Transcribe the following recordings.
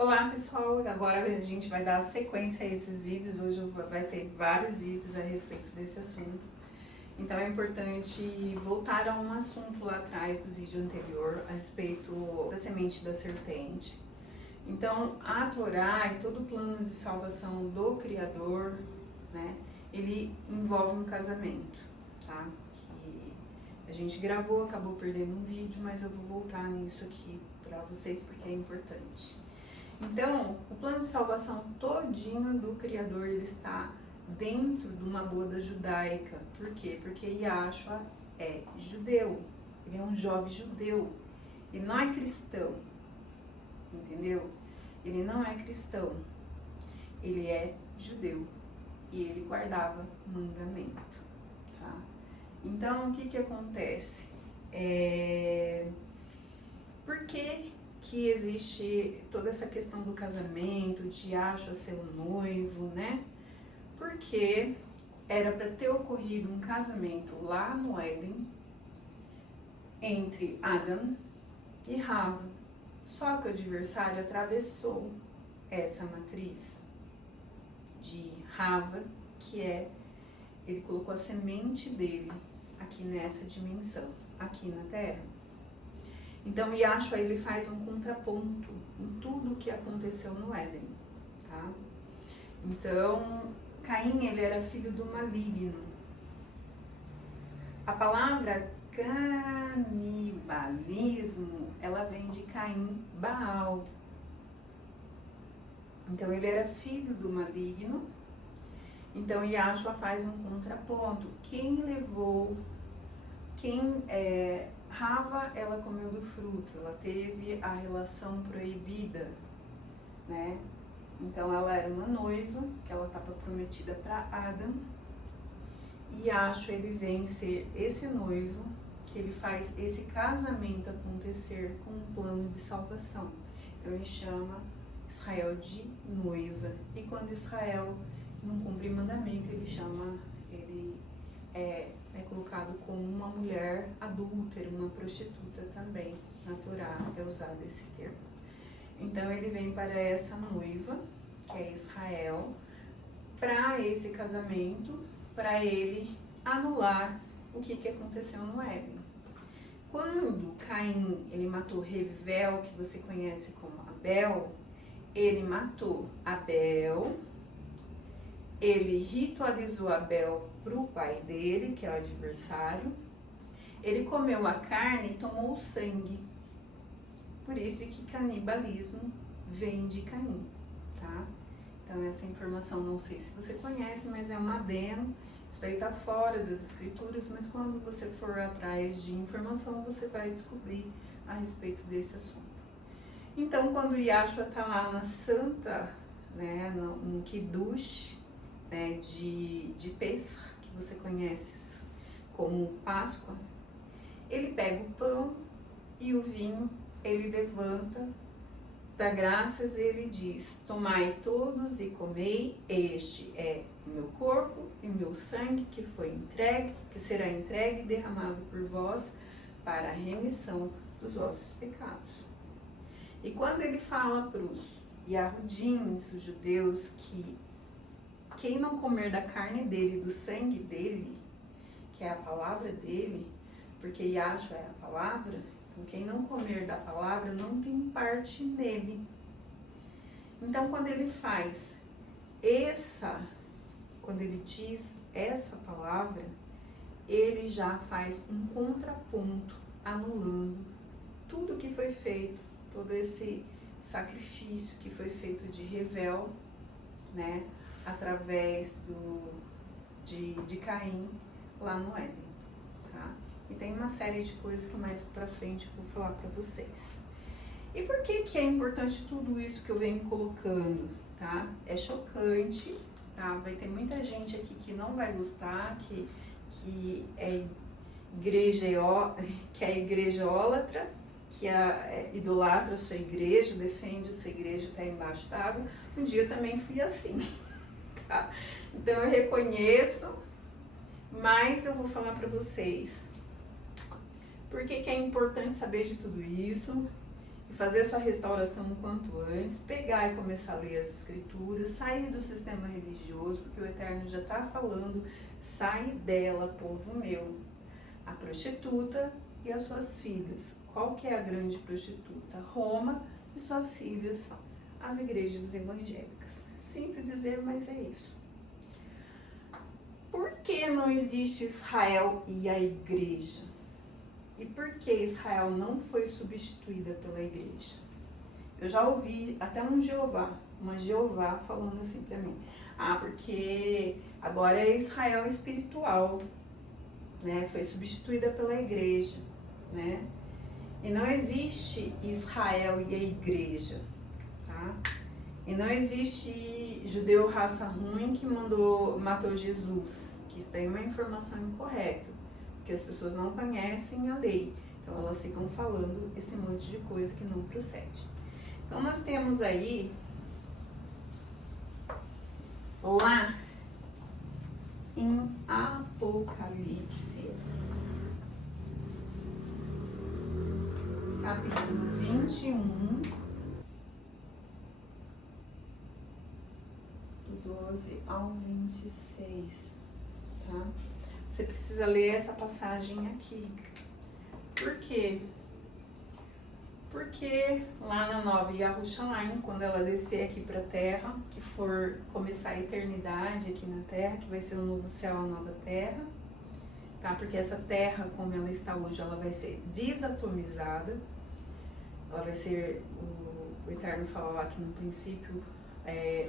Olá pessoal, agora a gente vai dar sequência a esses vídeos. Hoje vai ter vários vídeos a respeito desse assunto. Então é importante voltar a um assunto lá atrás do vídeo anterior a respeito da semente da serpente. Então a Torá e todo o plano de salvação do Criador, né, ele envolve um casamento, tá? Que a gente gravou, acabou perdendo um vídeo, mas eu vou voltar nisso aqui para vocês porque é importante. Então, o plano de salvação todinho do Criador, ele está dentro de uma boda judaica. Por quê? Porque Yahshua é judeu, ele é um jovem judeu, ele não é cristão, entendeu? Ele não é cristão, ele é judeu e ele guardava mandamento, tá? Então, o que acontece? Por que existe toda essa questão do casamento, de Yahshua ser o noivo, né? Porque era para ter ocorrido um casamento lá no Éden entre Adão e Rava. Só que o adversário atravessou essa matriz de Rava, ele colocou a semente dele aqui nessa dimensão, aqui na Terra. Então, Yahshua, ele faz um contraponto em tudo o que aconteceu no Éden, tá? Então, Caim, ele era filho do maligno. A palavra canibalismo, ela vem de Caim Baal. Então, ele era filho do maligno. Então, Yahshua faz um contraponto. Rava, ela comeu do fruto, ela teve a relação proibida, né? Então ela era uma noiva, que ela estava prometida para Adão, e Yahshua, ele vem ser esse noivo, que ele faz esse casamento acontecer com um plano de salvação. Então ele chama Israel de noiva, e quando Israel não cumpre mandamento, ele é colocado como uma mulher adúltera, uma prostituta também. Na Torá é usado esse termo. Então ele vem para essa noiva, que é Israel, para esse casamento, para ele anular o que aconteceu no Éden. Quando Caim, ele matou Revel, que você conhece como Abel, ele matou Abel, ele ritualizou Abel para o pai dele, que é o adversário. Ele comeu a carne e tomou o sangue. Por isso que canibalismo vem de Caim, tá? Então essa informação, não sei se você conhece, mas é um adeno. Isso daí tá fora das escrituras, mas quando você for atrás de informação, você vai descobrir a respeito desse assunto. Então, quando Yahshua tá lá na santa, né, no Kiddush, né, de Pesach, que você conhece como Páscoa, ele pega o pão e o vinho, ele levanta, dá graças e ele diz: tomai todos e comei, este é o meu corpo e o meu sangue que foi entregue, que será entregue e derramado por vós para a remissão dos vossos pecados. E quando ele fala para os Yahudins, os judeus, que quem não comer da carne dele, do sangue dele, que é a palavra dele, porque Yahshua é a palavra, então quem não comer da palavra não tem parte nele. Então quando ele quando ele diz essa palavra, ele já faz um contraponto, anulando tudo que foi feito, todo esse sacrifício que foi feito de Revel, né? Através de Caim lá no Éden, tá? E tem uma série de coisas que mais pra frente eu vou falar pra vocês. E por que é importante tudo isso que eu venho colocando, tá? É chocante, tá? Vai ter muita gente aqui que não vai gostar, que é igrejaólatra, que idolatra a sua igreja, defende a sua igreja, tá embaixo d'água. Um dia eu também fui assim. Tá? Então eu reconheço, mas eu vou falar para vocês por que é importante saber de tudo isso e fazer sua restauração o quanto antes, pegar e começar a ler as escrituras, sair do sistema religioso, porque o Eterno já está falando, sai dela, povo meu, a prostituta e as suas filhas. Qual que é a grande prostituta? Roma e suas filhas, as igrejas evangélicas. Sinto dizer, mas é isso. Por que não existe Israel e a igreja? E por que Israel não foi substituída pela igreja? Eu já ouvi até uma Jeová falando assim pra mim. Porque agora é Israel espiritual, né? Foi substituída pela igreja, né? E não existe Israel e a igreja, tá? E não existe judeu raça ruim que matou Jesus, que isso daí é uma informação incorreta, porque as pessoas não conhecem a lei, então elas ficam falando esse monte de coisa que não procede. Então nós temos aí, lá em Apocalipse, capítulo 21, do 12 ao 26, tá? Você precisa ler essa passagem aqui. Por quê? Porque lá na Nova Yerushalayim, quando ela descer aqui para a Terra, que for começar a eternidade aqui na Terra, que vai ser um novo céu, uma nova Terra, tá? Porque essa Terra, como ela está hoje, ela vai ser desatomizada. Ela vai ser, o Eterno fala lá que no princípio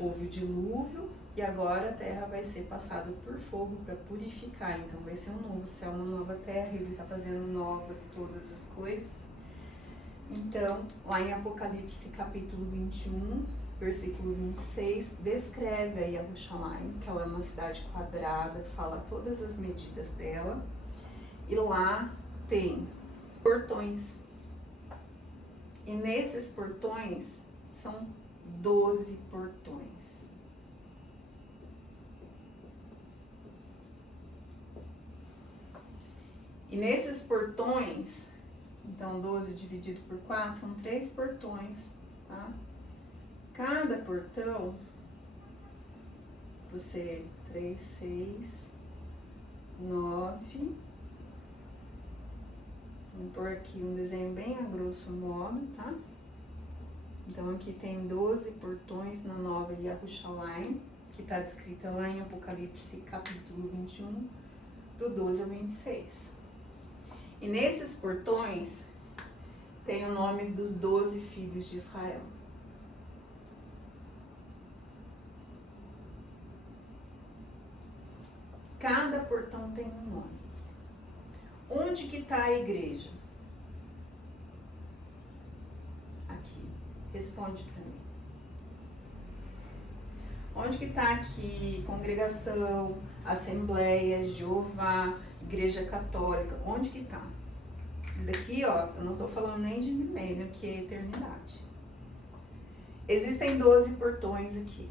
houve o dilúvio e agora a Terra vai ser passada por fogo para purificar. Então vai ser um novo céu, uma nova Terra, ele está fazendo novas todas as coisas. Então, lá em Apocalipse capítulo 21, versículo 26, descreve aí a Yerushalayim, que ela é uma cidade quadrada, fala todas as medidas dela, e lá tem portões. E nesses portões são 12 portões. E nesses portões, então 12 dividido por 4, são 3 portões, tá? Cada portão, você 3, 6, 9. Vou pôr aqui um desenho bem a grosso modo, tá? Então aqui tem 12 portões na Nova Yerushalayim, que está descrita lá em Apocalipse capítulo 21, do 12 ao 26. E nesses portões tem o nome dos 12 filhos de Israel. Cada portão tem um nome. Onde que está a igreja? Aqui. Responde para mim. Onde que está aqui? Congregação, Assembleia, Jeová, Igreja Católica. Onde que está? Isso daqui, ó, eu não estou falando nem de milênio, que é eternidade. Existem 12 portões aqui.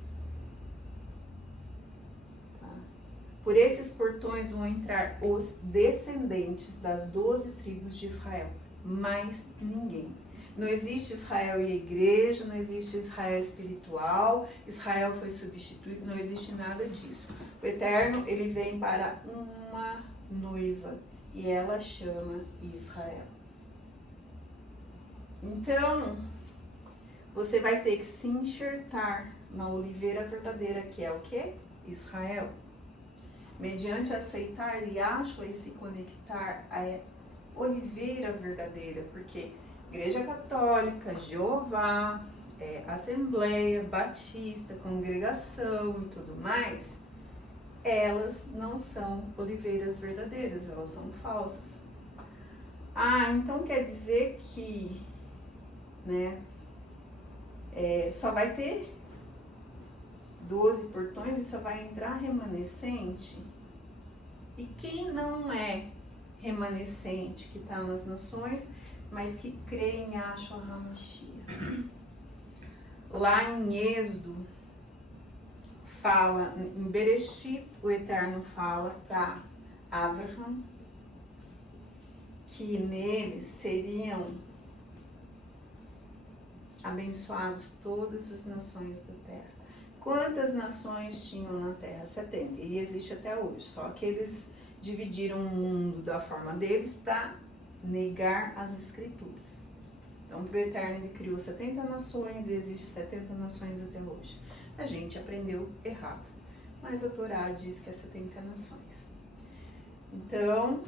Por esses portões vão entrar os descendentes das 12 tribos de Israel. Mais ninguém. Não existe Israel e a igreja, não existe Israel espiritual, Israel foi substituído, não existe nada disso. O Eterno, ele vem para uma noiva e ela chama Israel. Então, você vai ter que se enxertar na oliveira verdadeira, que é o quê? Israel. Mediante aceitar Yahshua e se conectar à oliveira verdadeira, porque Igreja Católica, Jeová, Assembleia, Batista, Congregação e tudo mais, elas não são oliveiras verdadeiras, elas são falsas. Ah, então quer dizer que, né, só vai ter 12 portões e só vai entrar remanescente? E quem não é remanescente, que está nas nações, mas que crê em Yahshua HaMashiach? Lá em Êxodo, fala, em Bereshit, o Eterno fala para Abraham que neles seriam abençoados todas as nações da terra. Quantas nações tinham na terra? 70. E existe até hoje. Só que eles dividiram o mundo da forma deles para negar as escrituras. Então, para o Eterno, ele criou 70 nações e existe 70 nações até hoje. A gente aprendeu errado, mas a Torá diz que é 70 nações. Então,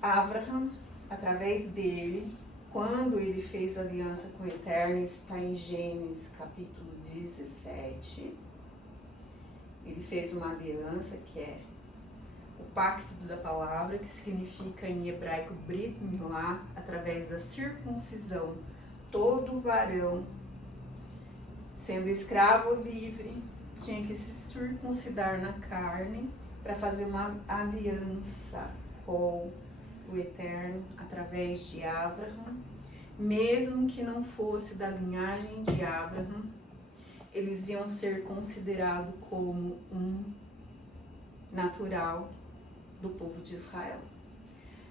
Abraham, através dele, quando ele fez aliança com o Eterno, está em Gênesis capítulo 17, ele fez uma aliança que é o pacto da palavra, que significa em hebraico Brit Milá, através da circuncisão, todo varão, sendo escravo ou livre, tinha que se circuncidar na carne para fazer uma aliança com o Eterno através de Abraham. Mesmo que não fosse da linhagem de Abraham, eles iam ser considerados como um natural do povo de Israel.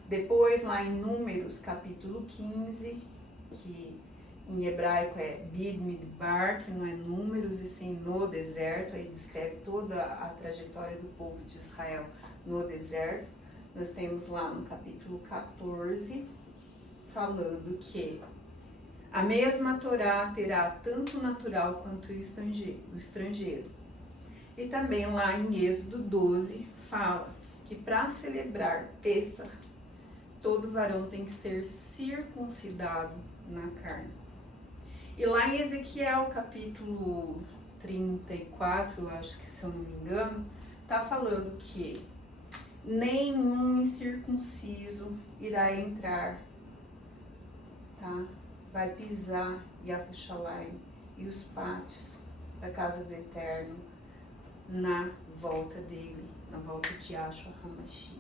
Depois, lá em Números, capítulo 15, que em hebraico é Bid Midbar, que não é números e sim no deserto, aí descreve toda a trajetória do povo de Israel no deserto. Nós temos lá no capítulo 14, falando que a mesma Torá terá tanto o natural quanto o estrangeiro. E também lá em Êxodo 12, fala que para celebrar Pêssar, todo varão tem que ser circuncidado na carne. E lá em Ezequiel, capítulo 34, acho que se eu não me engano, está falando que nenhum incircunciso irá entrar, tá? Vai pisar Yerushalayim e os pátios da casa do Eterno na volta dele, na volta de Yahshua HaMashiach.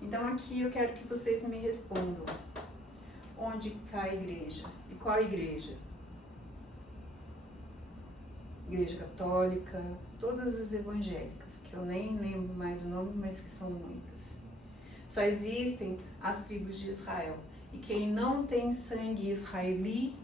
Então aqui eu quero que vocês me respondam. Onde está a igreja? E qual a igreja? Igreja católica, todas as evangélicas, que eu nem lembro mais o nome, mas que são muitas. Só existem as tribos de Israel. E quem não tem sangue israeli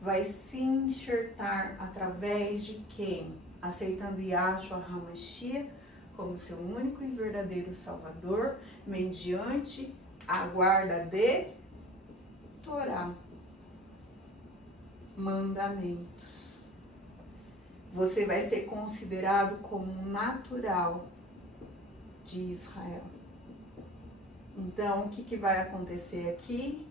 vai se enxertar através de quem? Aceitando Yahshua HaMashiach como seu único e verdadeiro Salvador, mediante a guarda de Torá, mandamentos. Você vai ser considerado como natural de Israel. Então, o que vai acontecer aqui?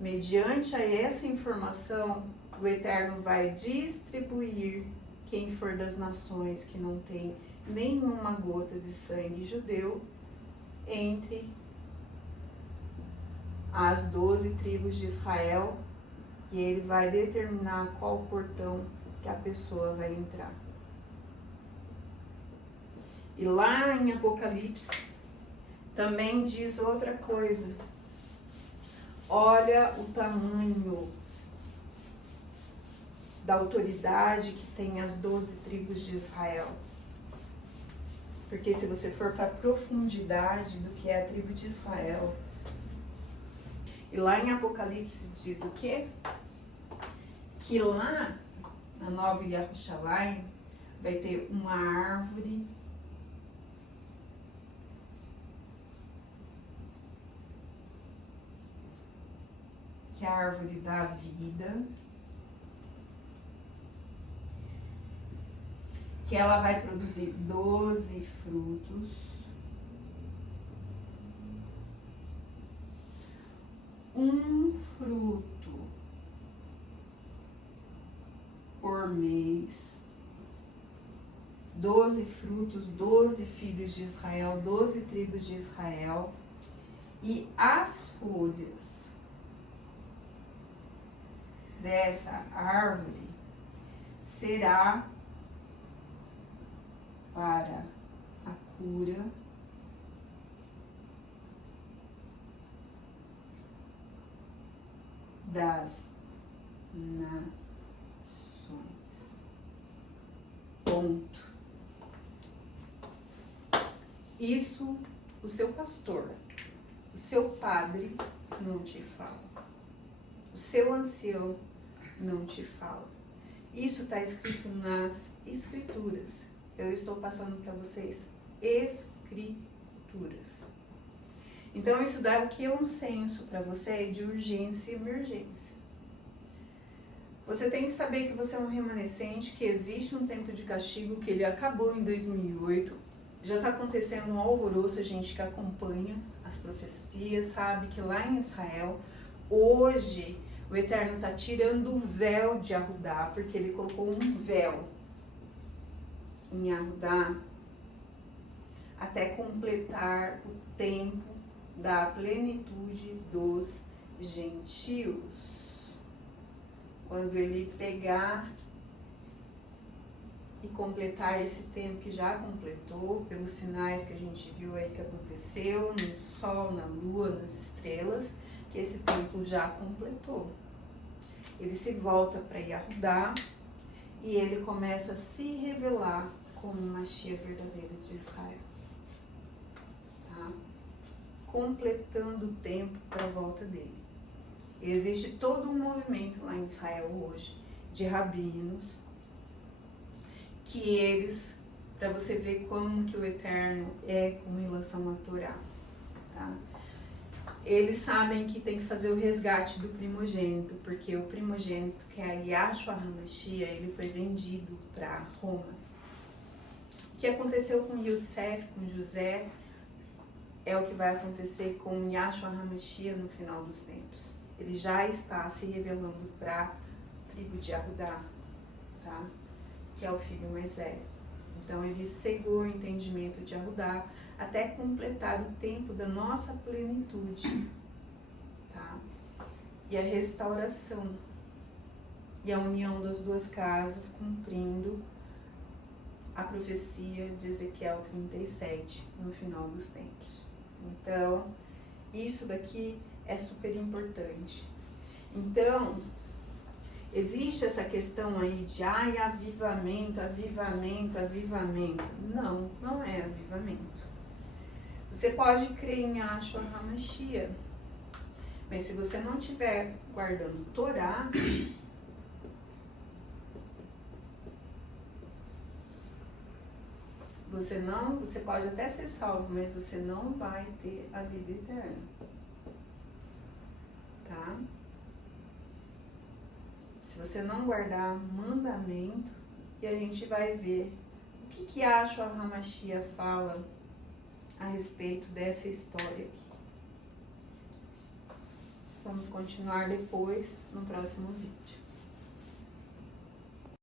Mediante a essa informação, o Eterno vai distribuir quem for das nações que não tem nenhuma gota de sangue judeu entre as 12 tribos de Israel, e ele vai determinar qual portão que a pessoa vai entrar. E lá em Apocalipse também diz outra coisa. Olha o tamanho da autoridade que tem as 12 tribos de Israel. Porque se você for para a profundidade do que é a tribo de Israel, e lá em Apocalipse diz o quê? Que lá na Nova Yerushalayim vai ter uma árvore que é a árvore da vida, que ela vai produzir 12 frutos, um fruto por mês, 12 frutos, 12 filhos de Israel, 12 tribos de Israel, e as folhas dessa árvore será para a cura das nações. Ponto. Isso o seu pastor, o seu padre não te fala. O seu ancião não te fala. Isso está escrito nas escrituras. Eu estou passando para vocês escrituras. Então isso dá o que é um senso para você de urgência e emergência. Você tem que saber que você é um remanescente, que existe um tempo de castigo, que ele acabou em 2008. Já está acontecendo um alvoroço, a gente que acompanha as profecias, sabe que lá em Israel, hoje, o Eterno está tirando o véu de Arudá, porque ele colocou um véu em Arudá até completar o tempo da plenitude dos gentios. Quando ele pegar e completar esse tempo que já completou, pelos sinais que a gente viu aí que aconteceu, no sol, na lua, nas estrelas, que esse tempo já completou. Ele se volta para Yahudá e ele começa a se revelar como o Mashiach verdadeiro de Israel. Tá? Completando o tempo para a volta dele. Existe todo um movimento lá em Israel hoje de rabinos que eles, para você ver como que o Eterno é com relação à Torá, tá? Eles sabem que tem que fazer o resgate do primogênito, porque o primogênito, que é Yahshua HaMashiach, ele foi vendido para Roma. O que aconteceu com Yosef, com José, é o que vai acontecer com Yahshua HaMashiach no final dos tempos. Ele já está se revelando para a tribo de Arudá, tá? Que é o filho mais velho. Então ele cegou o entendimento de Arudá até completar o tempo da nossa plenitude, tá? E a restauração e a união das duas casas, cumprindo a profecia de Ezequiel 37 no final dos tempos. Então, isso daqui é super importante. Então, existe essa questão aí de avivamento, avivamento, avivamento. Não, não é avivamento. Você pode crer em Yahshua HaMashiach, mas se você não estiver guardando Torá, você pode até ser salvo, mas você não vai ter a vida eterna. Tá? Se você não guardar mandamento, e a gente vai ver o que Yahshua HaMashiach fala a respeito dessa história aqui. Vamos continuar depois no próximo vídeo.